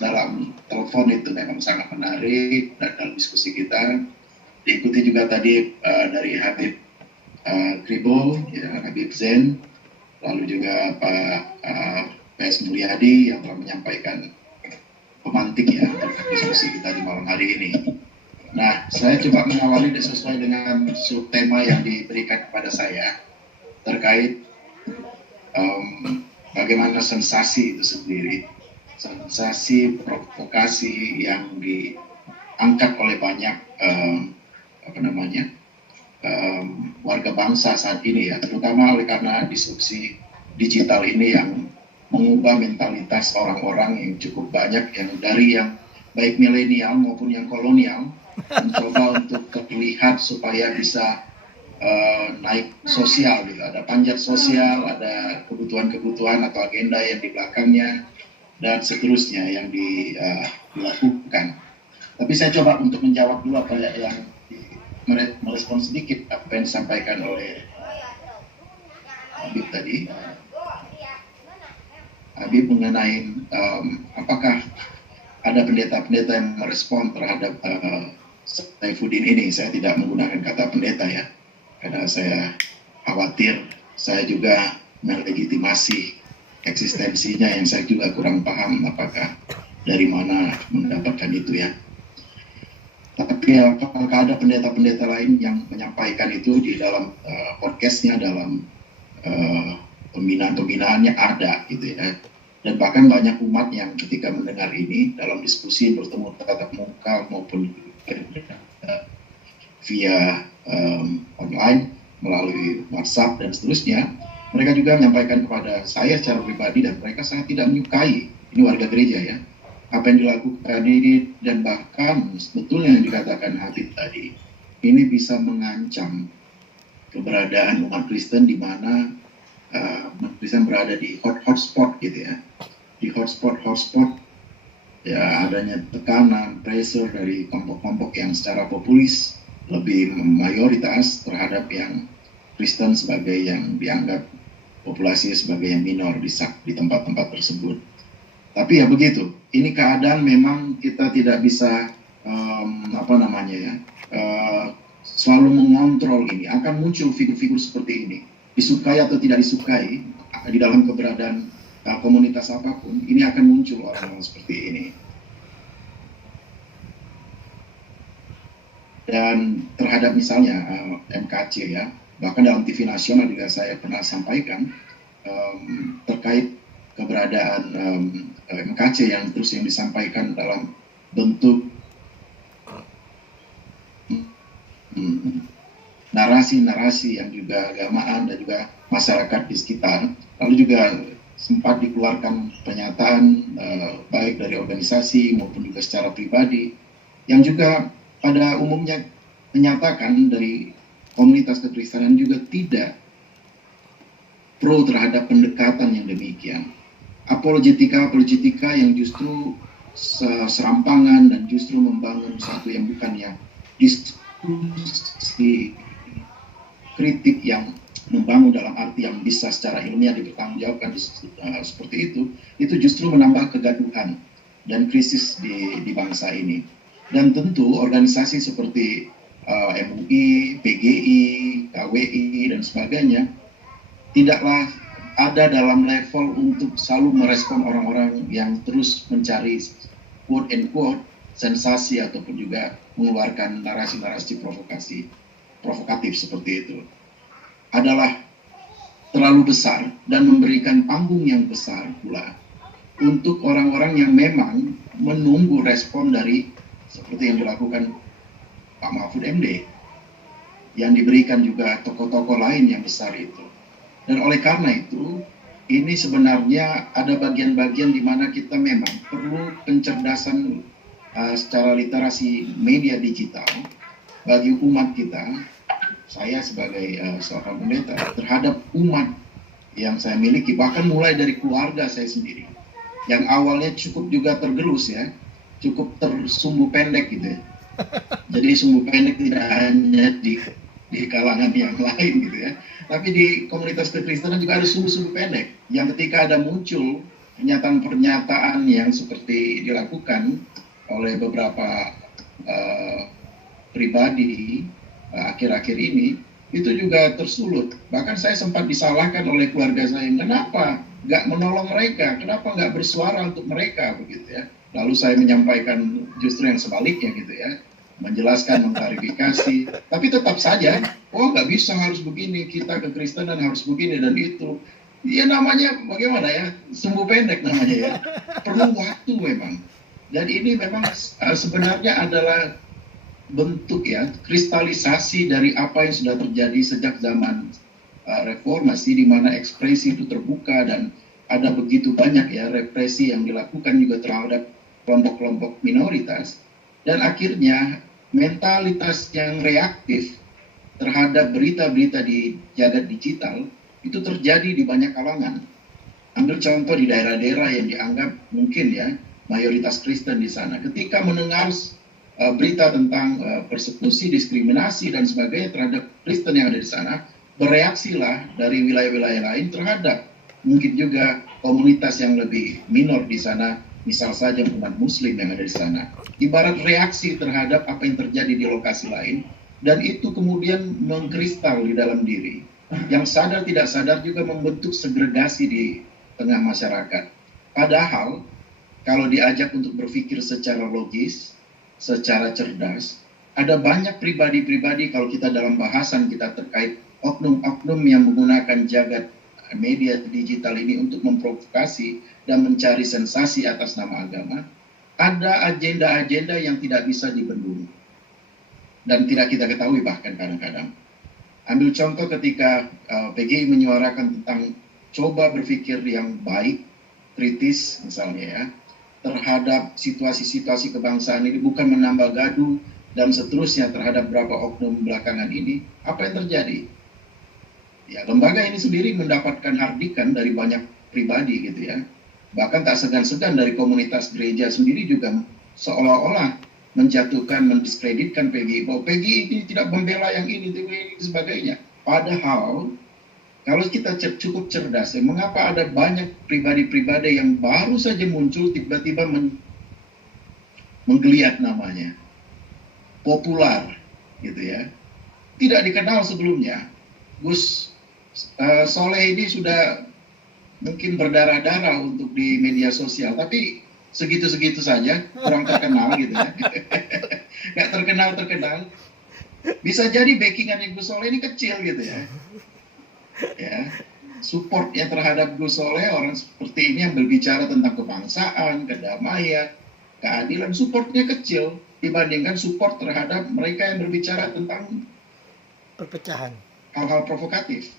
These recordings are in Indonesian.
dalam telepon itu memang sangat menarik, dan dalam diskusi kita diikuti juga tadi dari Habib Kribo, ya, Habib Zen, lalu juga Pak PS Mulyadi yang telah menyampaikan pemantik ya diskusi kita di malam hari ini. Nah, saya coba mengawali sesuai dengan subtema yang diberikan kepada saya terkait bagaimana sensasi itu sendiri, sensasi provokasi yang diangkat oleh banyak warga bangsa saat ini ya, terutama oleh karena disrupsi digital ini yang mengubah mentalitas orang-orang yang cukup banyak, yang dari yang baik milenial maupun yang kolonial mencoba untuk terlihat supaya bisa naik sosial gitu. Ada panjat sosial, ada kebutuhan-kebutuhan atau agenda yang di belakangnya dan seterusnya yang dilakukan. Tapi saya coba untuk menjawab dulu apa yang merespon sedikit apa yang disampaikan oleh Habib tadi. Habib mengenai apakah ada pendeta-pendeta yang merespon terhadap Saifuddin ini. Saya tidak menggunakan kata pendeta ya, karena saya khawatir saya juga melegitimasi eksistensinya yang saya juga kurang paham apakah dari mana mendapatkan itu ya. Tapi apakah ada pendeta-pendeta lain yang menyampaikan itu di dalam podcastnya, dalam pembinaan-pembinaannya ada gitu ya. Dan bahkan banyak umat yang ketika mendengar ini dalam diskusi bertemu tatap muka maupun via online melalui WhatsApp dan seterusnya, mereka juga menyampaikan kepada saya secara pribadi dan mereka sangat tidak menyukai, ini warga gereja ya, apa yang dilakukan ini, dan bahkan sebetulnya yang dikatakan Habib tadi ini bisa mengancam keberadaan umat Kristen di mana umat Kristen berada di hotspot gitu ya, di hotspot ya, adanya tekanan, pressure dari kelompok-kelompok yang secara populis lebih mayoritas terhadap yang Kristen sebagai yang dianggap populasi sebagai yang minor di tempat-tempat tersebut. Tapi ya begitu, ini keadaan memang kita tidak bisa selalu mengontrol ini. Akan muncul figur-figur seperti ini, disukai atau tidak disukai di dalam keberadaan komunitas apapun, ini akan muncul orang-orang seperti ini. Dan terhadap misalnya MKC ya, bahkan dalam TV nasional juga saya pernah sampaikan terkait keberadaan MKC yang terus yang disampaikan dalam bentuk narasi-narasi yang juga agamaan dan juga masyarakat di sekitar. Lalu juga sempat dikeluarkan pernyataan baik dari organisasi maupun juga secara pribadi yang juga pada umumnya menyatakan dari komunitas kekristenan juga tidak pro terhadap pendekatan yang demikian. Apologetika yang justru serampangan dan justru membangun sesuatu yang bukan yang diskusi kritik yang membangun dalam arti yang bisa secara ilmiah dipertanggungjawabkan seperti itu justru menambah kegaduhan dan krisis di bangsa ini. Dan tentu organisasi seperti MUI, PGI, KWI, dan sebagainya tidaklah ada dalam level untuk selalu merespon orang-orang yang terus mencari quote-unquote sensasi ataupun juga mengeluarkan narasi-narasi provokatif seperti itu. Adalah terlalu besar dan memberikan panggung yang besar pula untuk orang-orang yang memang menunggu respon dari seperti yang dilakukan Pak Mahfud MD, yang diberikan juga tokoh-tokoh lain yang besar itu. Dan oleh karena itu, ini sebenarnya ada bagian-bagian di mana kita memang perlu pencerdasan secara literasi media digital bagi umat kita. Saya sebagai seorang pendeta terhadap umat yang saya miliki, bahkan mulai dari keluarga saya sendiri, yang awalnya cukup juga tergerus ya, cukup tersumbu pendek gitu ya. Jadi sumbu pendek tidak hanya di kalangan yang lain gitu ya, tapi di komunitas kekristenan juga ada sumbu-sumbu pendek yang ketika ada muncul pernyataan-pernyataan yang seperti dilakukan oleh beberapa uh, pribadi akhir-akhir ini, itu juga tersulut. Bahkan saya sempat disalahkan oleh keluarga saya, kenapa nggak menolong mereka, kenapa nggak bersuara untuk mereka, begitu ya. Lalu saya menyampaikan justru yang sebaliknya gitu ya, menjelaskan, mengklarifikasi, tapi tetap saja, oh nggak bisa, harus begini, kita kekristenan harus begini dan itu. Ya namanya bagaimana ya, sumbu pendek namanya ya, perlu waktu memang. Dan ini memang sebenarnya adalah bentuk ya, kristalisasi dari apa yang sudah terjadi sejak zaman reformasi, di mana ekspresi itu terbuka dan ada begitu banyak ya represi yang dilakukan juga terhadap kelompok-kelompok minoritas, dan akhirnya mentalitas yang reaktif terhadap berita-berita di jagat digital itu terjadi di banyak kalangan. Ambil contoh di daerah-daerah yang dianggap mungkin ya mayoritas Kristen di sana, ketika mendengar berita tentang persekusi, diskriminasi dan sebagainya terhadap Kristen yang ada di sana, bereaksilah dari wilayah-wilayah lain terhadap mungkin juga komunitas yang lebih minor di sana, misal saja umat Muslim yang ada di sana. Ibarat reaksi terhadap apa yang terjadi di lokasi lain, dan itu kemudian mengkristal di dalam diri, yang sadar tidak sadar juga membentuk segregasi di tengah masyarakat. Padahal kalau diajak untuk berpikir secara logis, secara cerdas, ada banyak pribadi-pribadi, kalau kita dalam bahasan kita terkait oknum-oknum yang menggunakan jagat media digital ini untuk memprovokasi dan mencari sensasi atas nama agama, ada agenda-agenda yang tidak bisa dibendung dan tidak kita ketahui bahkan kadang-kadang. Ambil contoh ketika PGI menyuarakan tentang coba berpikir yang baik, kritis misalnya ya, terhadap situasi-situasi kebangsaan ini, bukan menambah gaduh dan seterusnya terhadap berapa oknum belakangan ini, apa yang terjadi? Ya, lembaga ini sendiri mendapatkan hardikan dari banyak pribadi gitu ya. Bahkan tak segan-segan dari komunitas gereja sendiri juga seolah-olah menjatuhkan, mendiskreditkan PGI, bahwa PGI ini tidak membela yang ini, dan sebagainya. Padahal kalau kita cukup cerdas, ya, mengapa ada banyak pribadi-pribadi yang baru saja muncul tiba-tiba menggeliat namanya, populer, gitu ya, tidak dikenal sebelumnya. Gus Soleh ini sudah mungkin berdarah-darah untuk di media sosial, tapi segitu-segitu saja, kurang terkenal gitu ya, nggak terkenal. Bisa jadi backingan Gus Soleh ini kecil gitu ya. Ya, supportnya terhadap Gus Soleh, orang seperti ini yang berbicara tentang kebangsaan, kedamaian, keadilan, supportnya kecil dibandingkan support terhadap mereka yang berbicara tentang perpecahan, hal-hal provokatif,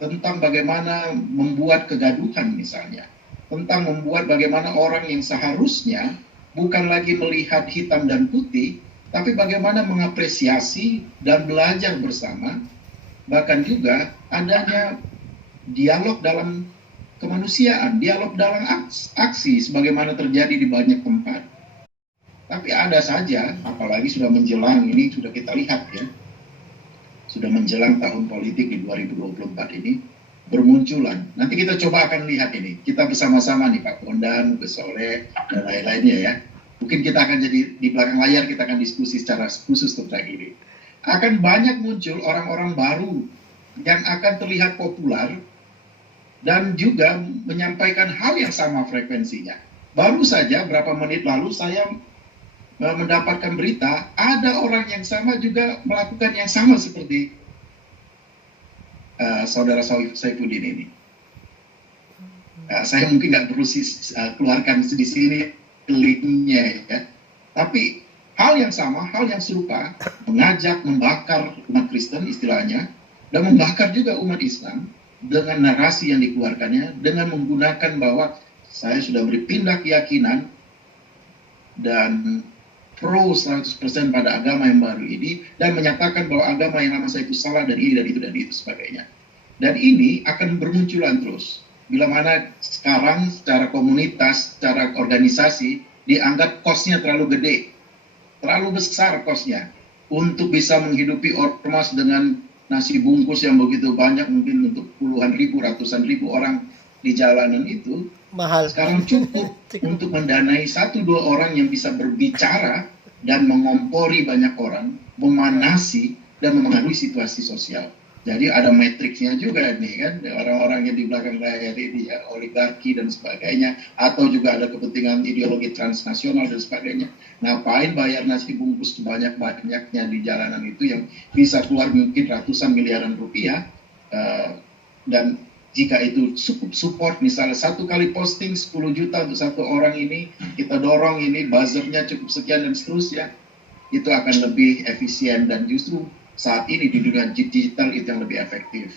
tentang bagaimana membuat kegaduhan misalnya, tentang membuat bagaimana orang yang seharusnya bukan lagi melihat hitam dan putih, tapi bagaimana mengapresiasi dan belajar bersama. Bahkan juga adanya dialog dalam kemanusiaan, dialog dalam aksi, sebagaimana terjadi di banyak tempat. Tapi ada saja, apalagi sudah menjelang, ini sudah kita lihat ya, sudah menjelang tahun politik di 2024 ini, bermunculan. Nanti kita coba akan lihat ini, kita bersama-sama nih Pak Bondan, Gus Soleh, dan lain-lainnya ya. Mungkin kita akan jadi di belakang layar, kita akan diskusi secara khusus tentang ini. Akan banyak muncul orang-orang baru yang akan terlihat populer dan juga menyampaikan hal yang sama frekuensinya. Baru saja berapa menit lalu saya mendapatkan berita, ada orang yang sama juga melakukan yang sama seperti saudara Saifuddin ini. Saya mungkin nggak perlu keluarkan di sini linknya ya, tapi hal yang sama, hal yang serupa, mengajak, membakar umat Kristen istilahnya, dan membakar juga umat Islam dengan narasi yang dikeluarkannya, dengan menggunakan bahwa saya sudah berpindah keyakinan dan pro 100% pada agama yang baru ini, dan menyatakan bahwa agama yang lama saya itu salah, dan ini, dan itu, dan itu sebagainya. Dan ini akan bermunculan terus. Bila mana sekarang secara komunitas, secara organisasi, dianggap kosnya terlalu gede, terlalu besar kosnya untuk bisa menghidupi ormas dengan nasi bungkus yang begitu banyak, mungkin untuk puluhan ribu, ratusan ribu orang di jalanan itu Mahal. sekarang cukup untuk mendanai 1-2 orang yang bisa berbicara dan mengompori banyak orang, memanasi dan memengaruhi situasi sosial. Jadi ada matriksnya juga nih kan, orang-orang yang di belakang layar ini ya, oligarki dan sebagainya, atau juga ada kepentingan ideologi transnasional dan sebagainya. Ngapain bayar nasi bungkus sebanyak-banyaknya di jalanan itu yang bisa keluar mungkin ratusan miliaran rupiah, dan jika itu cukup support, misalnya 1 kali posting 10 juta untuk 1 orang ini, kita dorong ini buzzernya cukup sekian dan seterusnya, itu akan lebih efisien dan justru saat ini di dunia digital itu yang lebih efektif.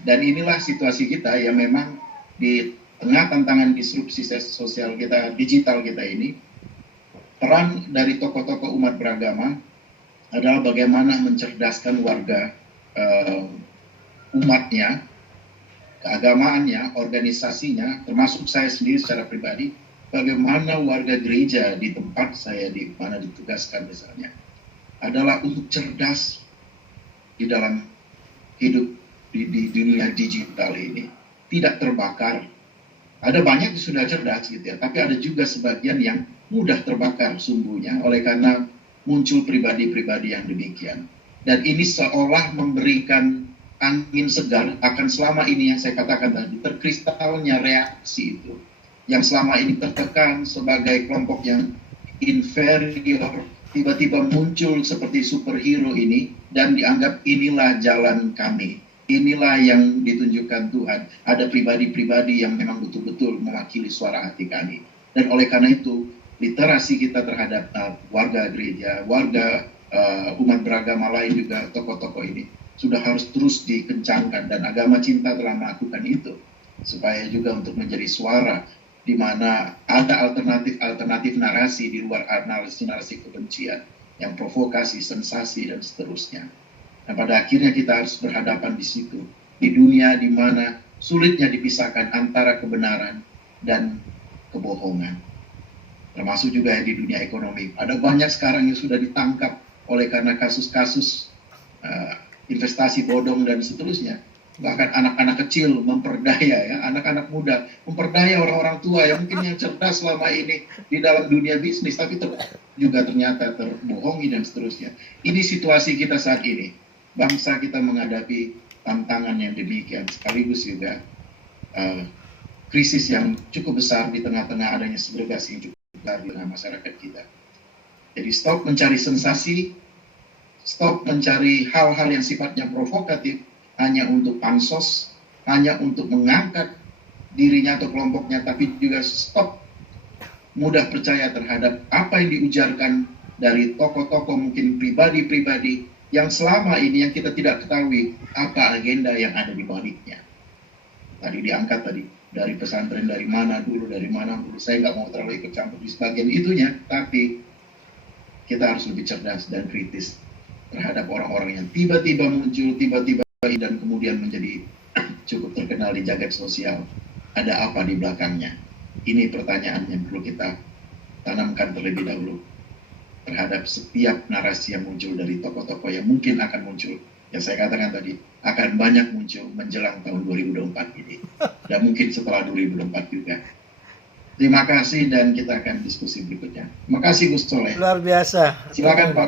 Dan inilah situasi kita yang memang di tengah tantangan disrupsi sosial kita, digital kita ini, peran dari tokoh-tokoh umat beragama adalah bagaimana mencerdaskan warga umatnya, keagamaannya, organisasinya, termasuk saya sendiri secara pribadi, bagaimana warga gereja di tempat saya di mana ditugaskan misalnya, adalah untuk cerdas di dalam hidup di dunia digital ini, tidak terbakar. Ada banyak yang sudah cerdas gitu ya, tapi ada juga sebagian yang mudah terbakar sumbunya oleh karena muncul pribadi-pribadi yang demikian. Dan ini seolah memberikan angin segar akan selama ini yang saya katakan tadi, terkristalnya reaksi itu, yang selama ini tertekan sebagai kelompok yang inferior, tiba-tiba muncul seperti superhero ini dan dianggap inilah jalan kami, inilah yang ditunjukkan Tuhan. Ada pribadi-pribadi yang memang betul-betul mewakili suara hati kami. Dan oleh karena itu literasi kita terhadap warga gereja, warga umat beragama lain juga, tokoh-tokoh ini sudah harus terus dikencangkan, dan agama cinta telah melakukan itu supaya juga untuk menjadi suara di mana ada alternatif narasi di luar narasi kebencian yang provokasi, sensasi dan seterusnya. Nah, pada akhirnya kita harus berhadapan di situ, di dunia di mana sulitnya dipisahkan antara kebenaran dan kebohongan. Termasuk juga di dunia ekonomi. Ada banyak sekarang yang sudah ditangkap oleh karena kasus-kasus investasi bodong dan seterusnya. Bahkan anak-anak kecil memperdaya, ya, anak-anak muda memperdaya orang-orang tua yang mungkin yang cerdas selama ini di dalam dunia bisnis, tapi juga ternyata terbohongi dan seterusnya. Ini situasi kita saat ini. Bangsa kita menghadapi tantangan yang demikian, sekaligus juga krisis yang cukup besar di tengah-tengah adanya segregasi yang cukup besar di tengah masyarakat kita. Jadi stop mencari sensasi, stop mencari hal-hal yang sifatnya provokatif, hanya untuk pansos, hanya untuk mengangkat dirinya atau kelompoknya, tapi juga stop mudah percaya terhadap apa yang diujarkan dari tokoh-tokoh, mungkin pribadi-pribadi yang selama ini yang kita tidak ketahui apa agenda yang ada di baliknya. Tadi diangkat tadi, dari pesantren dari mana dulu, saya nggak mau terlalu ikut campur di sebagian itunya, tapi kita harus lebih cerdas dan kritis terhadap orang-orang yang tiba-tiba muncul, tiba-tiba dan kemudian menjadi cukup terkenal di jagat sosial. Ada apa di belakangnya? Ini pertanyaan yang perlu kita tanamkan terlebih dahulu terhadap setiap narasi yang muncul dari tokoh-tokoh yang mungkin akan muncul. Yang saya katakan tadi, akan banyak muncul menjelang tahun 2024 ini. Dan mungkin setelah 2024 juga. Terima kasih dan kita akan diskusi berikutnya. Terima kasih Gus Soleh. Luar biasa. Silakan Pak.